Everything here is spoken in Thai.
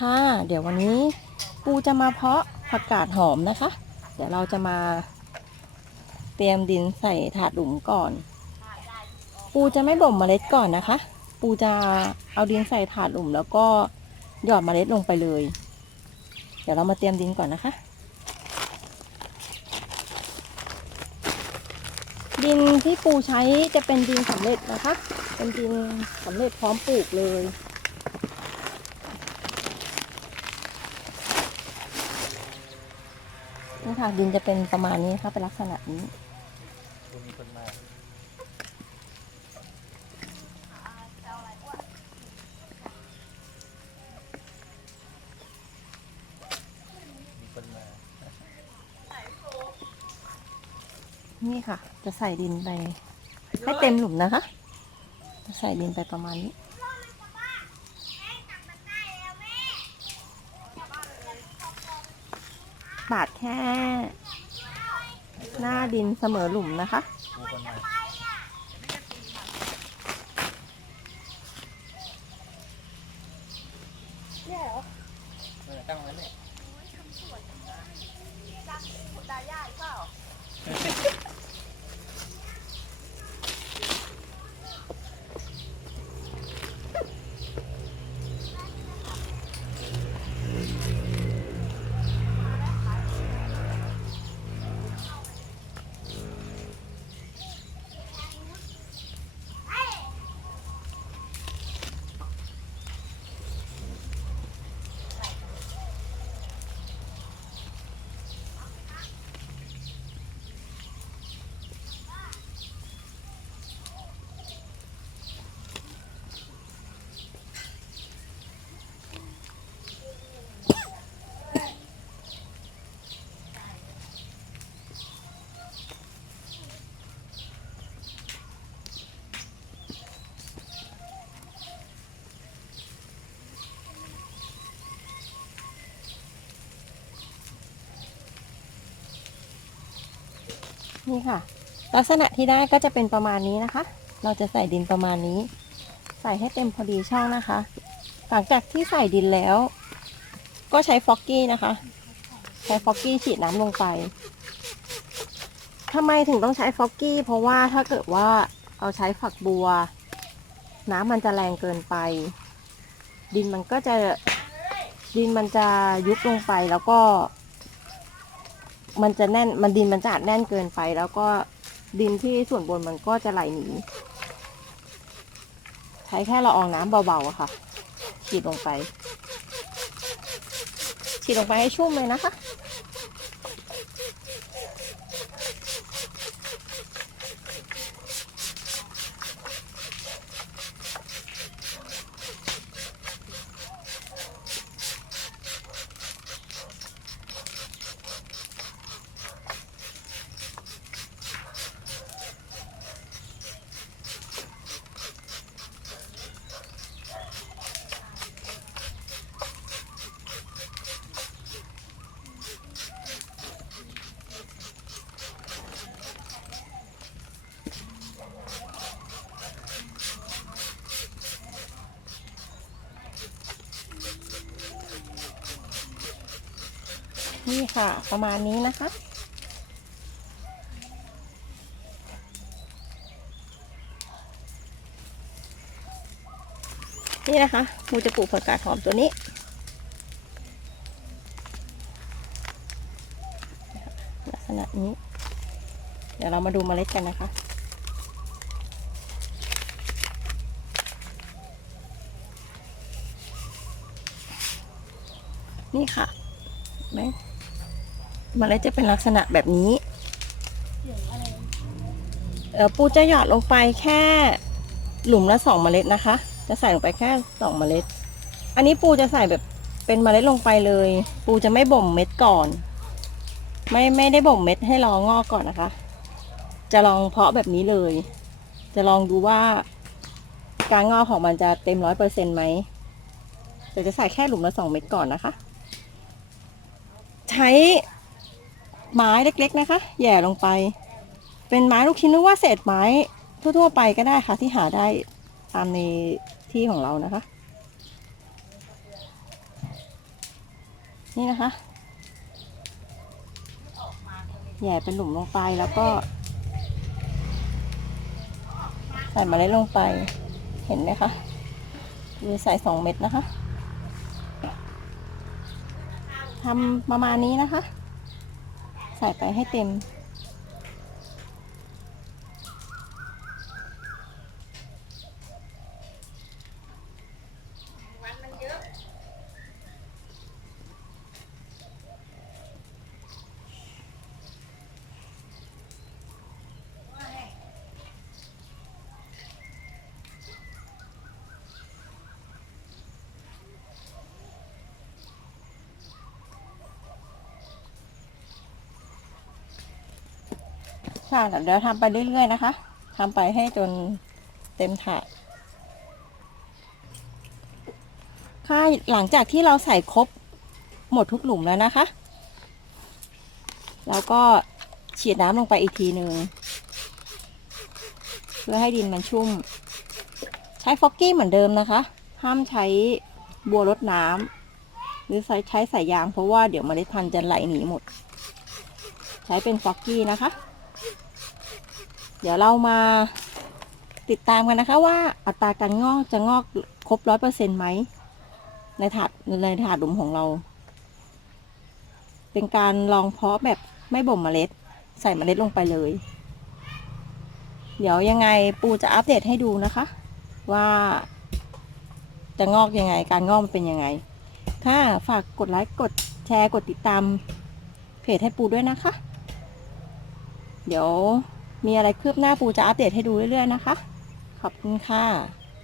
ค่ะ เดี๋ยววันนี้ปูจะมาเพาะผักกาดหอมนะคะ เดี๋ยวเราจะมา เตรียมดินใส่ถาดหลุมก่อน ปูจะไม่บ่มเมล็ดก่อนนะคะ ปูจะเอาดินใส่ถาดหลุมแล้วก็หยอดเมล็ดลงไปเลย เดี๋ยวเรามาเตรียมดินก่อนนะคะ ดินที่ปูใช้จะเป็นดินสำเร็จนะคะ เป็นดินสำเร็จพร้อมปลูกเลย นี่ค่ะดินจะเป็นประมาณนี้นะคะเป็นลักษณะนี้มีคนมาน,นี่ค่ะ จะใส่ดินไป ให้เต็มหลุมนะคะ จะใส่ดินไปประมาณนี้ ปาดแค่ หน้าดินเสมอหลุมนะคะ ตั้งไว้เนี่ย นี่ค่ะ ลักษณะที่ได้ก็จะเป็นประมาณนี้นะคะ เราจะใส่ดินประมาณนี้ ใส่ให้เต็มพอดีช่องนะคะ หลังจากที่ใส่ดินแล้ว ก็ใช้ฟอกกี้นะคะ ใช้ฟอกกี้ฉีดน้ำลงไปทำไมถึงต้องใช้ฟอกกี้ เพราะว่าถ้าเกิดว่าเราใช้ฝักบัว น้ำมันจะแรงเกินไป ดินมันก็จะดินมันจะยุบลงไปแล้วก็ มันจะแน่นมันดินมันจะอัดแน่นเกินไป แล้วก็ดินที่ส่วนบนมันก็จะไหลหนีใช้แค่ละอองน้ำเบาๆอะค่ะ ฉีดลงไป ฉีดลงไปให้ชุ่มเลยนะคะ นี่ค่ะ ประมาณนี้นะคะ นี่นะคะปูจะปลูกผักกาดหอมตัวนี้ ลักษณะนี้ เดี๋ยวเรามาดูเมล็ดกันนะคะนี่ค่ะไหม เมล็ดจะเป็นลักษณะแบบนี้เออปูจะหยอดลงไปแค่หลุมละสองเมล็ดนะคะ จะใส่ลงไปแค่สองเมล็ด อันนี้ปูจะใส่แบบเป็นเมล็ดลงไปเลย ปูจะไม่บ่มเม็ดก่อน ไม่ไม่ได้บ่มเม็ดให้รองอกก่อนนะคะ จะลองเพาะแบบนี้เลย จะลองดูว่า การงอกของมันจะเต็มร้อยเปอร์เซ็นต์ไหมเดี๋ยวจะใส่แค่หลุมละสองเม็ดก่อนนะคะ ใช้ ไม้เล็กๆนะคะ แย่ลงไป เป็นไม้ลูกชิ้นหรือว่าเศษไม้ทั่วๆไปก็ได้ค่ะที่หาได้ตามในที่ของเรานะคะ นี่นะคะแย่เป็นหลุมลงไปแล้วก็ ใส่เมล็ดลงไปเห็นไหมคะมีใส่สองเม็ดนะคะทำประมาณนี้นะคะ ใส่ไปให้เต็ม ค่ะเดี๋ยวทำไปเรื่อยๆนะคะทำไปให้จนเต็มถาดค่ะหลังจากที่เราใส่ครบหมดทุกหลุมแล้วนะคะ แล้วก็ฉีดน้ำลงไปอีกทีหนึ่งเพื่อให้ดินมันชุ่ม ใช้ฟอกกี้เหมือนเดิมนะคะ ห้ามใช้บัวรดน้ำหรือใช้ใช้สายยางเพราะว่าเดี๋ยวเมล็ดพันธุ์จะไหลหนีหมด ใช้เป็นฟอกกี้นะคะ เดี๋ยวเรามาติดตามกันนะคะว่าอัตราการงอกจะงอกครบร้อยเปอร์เซ็นต์ไหมในถาดในถาดหลุมของเรา เป็นการลองเพาะแบบไม่บ่มเมล็ด ใส่เมล็ดลงไปเลย เดี๋ยวยังไงปูจะอัปเดตให้ดูนะคะ ว่า จะงอกยังไง การงอกมันเป็นยังไงค่ะฝากกดไลค์กดแชร์กดติดตามเพจให้ปูด้วยนะคะ เดี๋ยว มีอะไรคืบหน้าปูจะอัปเดตให้ดูเรื่อยๆนะคะ ขอบคุณค่ะ